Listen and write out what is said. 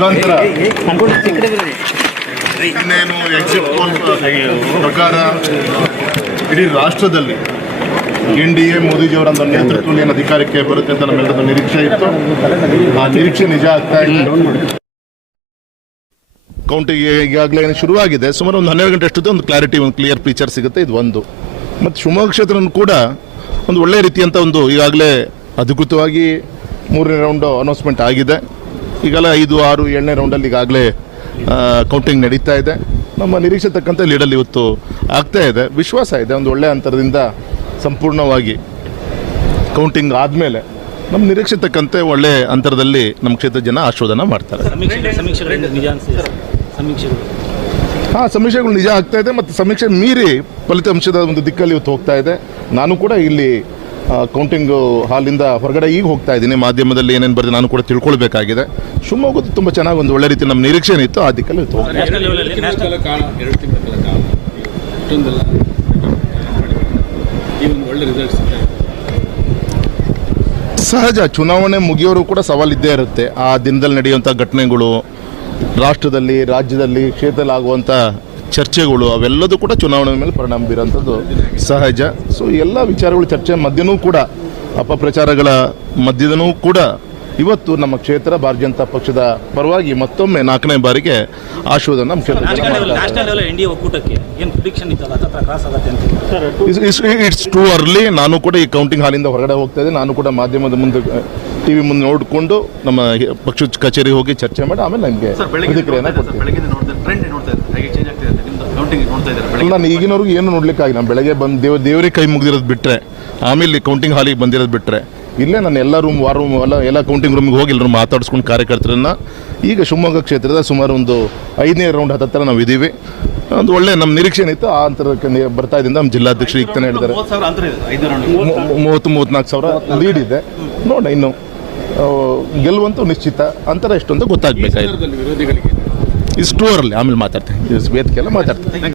ಮುಖಾಂತರ ಇನ್ನೇನು exit poll ಪ್ರಕಾರ ಇಡೀ ರಾಷ್ಟ್ರದಲ್ಲಿ ಎನ್ ಡಿ ಎ ಮೋದಿಜಿಯವರ ಒಂದು ನೇತೃತ್ವದಲ್ಲಿ ಏನು ಅಧಿಕಾರಕ್ಕೆ ಬರುತ್ತೆ ಅಂತ ನಮ್ಮೆಲ್ಲರದ್ದು ನಿರೀಕ್ಷೆ ಇತ್ತು. ಆ ನಿರೀಕ್ಷೆ ನಿಜ ಆಗ್ತಾ ಇಲ್ಲ. ಕೌಂಟಿಗೆ ಈಗಾಗಲೇ ಏನು ಶುರುವಾಗಿದೆ. ಸುಮಾರು ಒಂದು ಹನ್ನೆರಡು ಗಂಟೆ ಅಷ್ಟೊತ್ತು ಒಂದು ಕ್ಲಾರಿಟಿ ಒಂದು ಕ್ಲಿಯರ್ ಫೀಚರ್ ಸಿಗುತ್ತೆ. ಇದು ಒಂದು. ಮತ್ತು ಶಿವಮೊಗ್ಗ ಕ್ಷೇತ್ರನೂ ಕೂಡ ಒಂದು ಒಳ್ಳೆಯ ರೀತಿಯಂಥ ಒಂದು ಈಗಾಗಲೇ ಅಧಿಕೃತವಾಗಿ ಮೂರನೇ ರೌಂಡು ಅನೌನ್ಸ್ಮೆಂಟ್ ಆಗಿದೆ. ಈಗಲೇ ಐದು ಆರು ಏಳನೇ ರೌಂಡಲ್ಲಿ ಈಗಾಗಲೇ ಕೌಂಟಿಂಗ್ ನಡೀತಾ ಇದೆ. ನಮ್ಮ ನಿರೀಕ್ಷೆ ತಕ್ಕಂತೆ ಲೀಡಲ್ಲಿ ಇವತ್ತು ಆಗ್ತಾ ಇದೆ. ವಿಶ್ವಾಸ ಇದೆ ಒಂದು ಒಳ್ಳೆಯ ಅಂತರದಿಂದ ಸಂಪೂರ್ಣವಾಗಿ ಕೌಂಟಿಂಗ್ ಆದಮೇಲೆ ನಮ್ಮ ನಿರೀಕ್ಷೆ ತಕ್ಕಂತೆ ಒಳ್ಳೆ ಅಂತರದಲ್ಲಿ ನಮ್ಮ ಕ್ಷೇತ್ರದ ಜನ ಆಶೋಧನ ಮಾಡ್ತಾರೆ. ಹಾಂ ಸಮೀಕ್ಷೆಗಳು ನಿಜ ಆಗ್ತಾ ಇದೆ ಮತ್ತು ಸಮೀಕ್ಷೆ ಮೀರಿ ಫಲಿತಾಂಶದ ಒಂದು ದಿಕ್ಕಲ್ಲಿ ಇವತ್ತು ಹೋಗ್ತಾ ಇದೆ. ನಾನು ಕೂಡ ಇಲ್ಲಿ ಕೌಂಟಿಂಗ್ ಹಾಲಿಂದ ಹೊರಗಡೆ ಈಗ ಹೋಗ್ತಾ ಇದ್ದೀನಿ. ಮಾಧ್ಯಮದಲ್ಲಿ ಏನೇನು ಬರೆದು ನಾನು ಕೂಡ ತಿಳ್ಕೊಳ್ಬೇಕಾಗಿದೆ. ಶಿವಮೊಗ್ಗದ ತುಂಬ ಚೆನ್ನಾಗಿ ಒಂದು ಒಳ್ಳೆ ರೀತಿ ನಮ್ಮ ನಿರೀಕ್ಷೆ ಇತ್ತು ಆ ದಿಕ್ಕಲ್ಲಿ ಸಹಜ ಚುನಾವಣೆ ಮುಗಿಯೋರು ಕೂಡ ಸವಾಲಿದ್ದೇ ಇರುತ್ತೆ. ಆ ದಿನದಲ್ಲಿ ನಡೆಯುವಂಥ ಘಟನೆಗಳು ರಾಷ್ಟ್ರದಲ್ಲಿ ರಾಜ್ಯದಲ್ಲಿ ಕ್ಷೇತ್ರದಲ್ಲಿ ಆಗುವಂಥ ಚರ್ಚೆಗಳು ಅವೆಲ್ಲದೂ ಕೂಡ ಚುನಾವಣೆ ಮೇಲೆ ಪರಿಣಾಮ ಬೀರೋಂಥದ್ದು ಸಹಜ. ಸೊ ಎಲ್ಲ ವಿಚಾರಗಳು ಚರ್ಚೆ ಮಧ್ಯನೂ ಕೂಡ ಅಪಪ್ರಚಾರಗಳ ಮಧ್ಯದನೂ ಕೂಡ ಇವತ್ತು ನಮ್ಮ ಕ್ಷೇತ್ರ ಭಾರತೀಯ ಜನತಾ ಪಕ್ಷದ ಪರವಾಗಿ ಮತ್ತೊಮ್ಮೆ ನಾಲ್ಕನೇ ಬಾರಿಗೆ ಆಶೋಧನ ನಮ್ಮ ಕ್ಷೇತ್ರ ಇಟ್ಸ್ ಟೂ ಅರ್ಲಿ ನಾನು ಕೂಡ ಈ ಕೌಂಟಿಂಗ್ ಹಾಲಿಂದ ಹೊರಗಡೆ ಹೋಗ್ತಾ ಇದ್ದೆ ನಾನು ಕೂಡ ಮಾಧ್ಯಮದ ಮುಂದೆ ಟಿ ವಿ ಮುಂದೆ ನೋಡಿಕೊಂಡು ನಮ್ಮ ಪಕ್ಷದ ಕಚೇರಿ ಹೋಗಿ ಚರ್ಚೆ ಮಾಡಿ ಆಮೇಲೆ ನನಗೆ ಕೊಡ್ತೀನಿ. ಕೌಂಟಿಂಗ್ ನೋಡ್ತಾ ಇದ್ದಾರೆ ನಾನು ಈಗಿನವ್ರಿಗೆ ಏನು ನೋಡ್ಲಿಕ್ಕಾಗಿ ನಾನು ಬೆಳಗ್ಗೆ ಬಂದು ದೇವ ದೇವ್ರಿಗೆ ಕೈ ಮುಗಿದಿರೋದು ಬಿಟ್ಟರೆ ಆಮೇಲೆ ಕೌಂಟಿಂಗ್ ಹಾಲಿಗೆ ಬಂದಿರೋದು ಬಿಟ್ಟರೆ ಇಲ್ಲೇ ನಾನು ಎಲ್ಲ ರೂಮ್ ವಾರ್ ರೂಮ್ ಎಲ್ಲ ಎಲ್ಲ ಕೌಂಟಿಂಗ್ ರೂಮಿಗೆ ಹೋಗಿ ಎಲ್ಲರೂ ಮಾತಾಡಿಸ್ಕೊಂಡು ಕಾರ್ಯಕರ್ತರನ್ನ ಈಗ ಶಿವಮೊಗ್ಗ ಕ್ಷೇತ್ರದ ಸುಮಾರು ಒಂದು ಐದನೇ ರೌಂಡ್ ಹತ್ತತ್ರ ನಾವು ಇದ್ದೀವಿ ಒಂದು ಒಳ್ಳೆ ನಮ್ಮ ನಿರೀಕ್ಷೆ ಏನಿತ್ತು ಆ ಅಂತರಕ್ಕೆ ಬರ್ತಾ ಇದ್ದಿಂದ ನಮ್ಮ ಜಿಲ್ಲಾಧ್ಯಕ್ಷರು ಈಗ ತಾನೇ ಹೇಳಿದ್ದಾರೆ. ಮೂವತ್ತು ಮೂವತ್ತ್ನಾಲ್ಕು ಸಾವಿರ ಲೀಡ್ ಇದೆ. ನೋಡೋಣ ಇನ್ನು ಗೆಲ್ಲುವಂತೂ ನಿಶ್ಚಿತ. ಅಂತರ ಎಷ್ಟೊಂದು ಅಂತ ಗೊತ್ತಾಗ್ಬೇಕಾಯ್ತು ಇಷ್ಟು ಅಲ್ಲಿ ಆಮೇಲೆ ಮಾತಾಡ್ತೀನಿ. ವೇದಿಕೆ ಎಲ್ಲ ಮಾತಾಡ್ತೀನಿ.